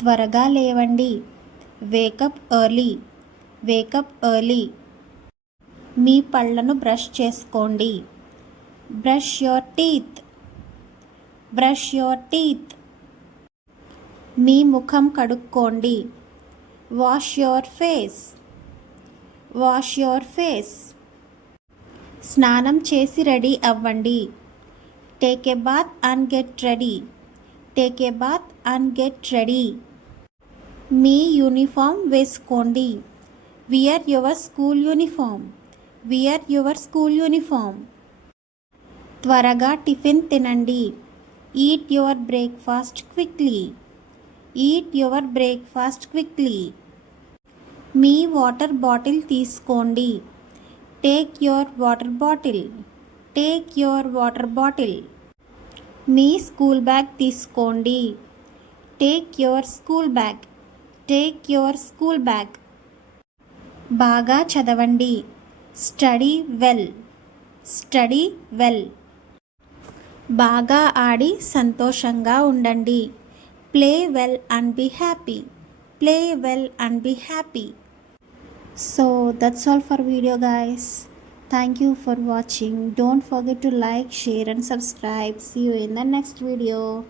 త్వరగా లేవండి. Wake up early. Wake up early. మీ పళ్ళను బ్రష్ చేసుకోండి. Brush your teeth. Brush your teeth. మీ ముఖం కడుక్కోండి. Wash your face. Wash your face. స్నానం చేసి రెడీ అవ్వండి. Take a bath and get ready. Take a bath and get ready. మీ యూనిఫామ్ వేసుకోండి. Wear your school uniform. Wear your school uniform. త్వరగా tiffin తినండి. Eat your breakfast quickly. Eat your breakfast quickly. మీ water bottle తీసుకోండి. Take your water bottle. Take your water bottle. మీ school bag తీసుకోండి. Take your school bag. Take your school bag. బాగా చదవండి. Study well. Study well. బాగా ఆడి సంతోషంగా ఉండండి. Play well and be happy. Play well and be happy. So that's all for video guys. Thank you for watching. Don't forget to like, share and subscribe. See you in the next video.